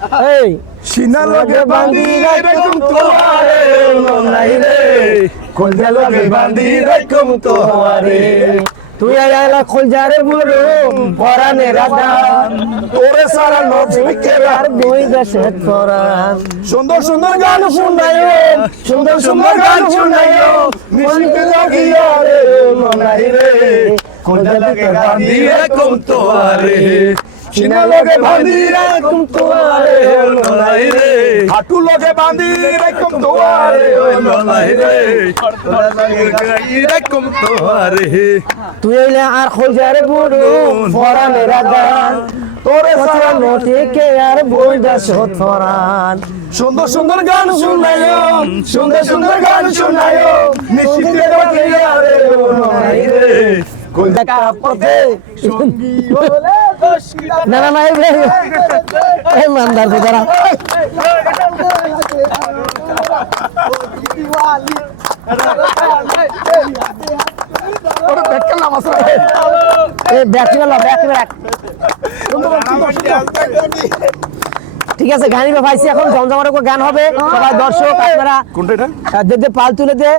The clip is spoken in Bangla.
এই সিনা লগে বান্ধি রাখুম তোহারে নাই রে। কলজা লগে বান্ধি রাখুম তোহারে তুই আইলা খোলজারে বুড়ো পরানে রাজা তোরে সারা নজকে আর দুই দেশে পরান সুন্দর সুন্দর গান শুনাইও। সুন্দর সুন্দর গান শুনাইও। মিশিতে লাগিয়া রে। নাই রে। কলজা লগে বান্ধি রাখুম তোহারে সিনা লগে বান্ধি রাখুম তোহারে নাই রে। হাঁটু লগে বান্ধি রাখুম তোহারে নাই রে। রাখুম তোহারে তুই আইলা আর খোলজারে বুড়ো পরানে রাজা তোরে সারা নটিকে আর বই দেশে পরান সুন্দর সুন্দর গান শুনাইও সুন্দর সুন্দর গান শুনাইও নিশ্চিতে লাগিয়া রে নাই রে কলজা পথে না। না না এই মানদার ঠিক আছে গানি পাইছি এখন জমজমার গান হবে। সবাই দর্শক আপনারা কোনটা এটা? পাল তুলে দে।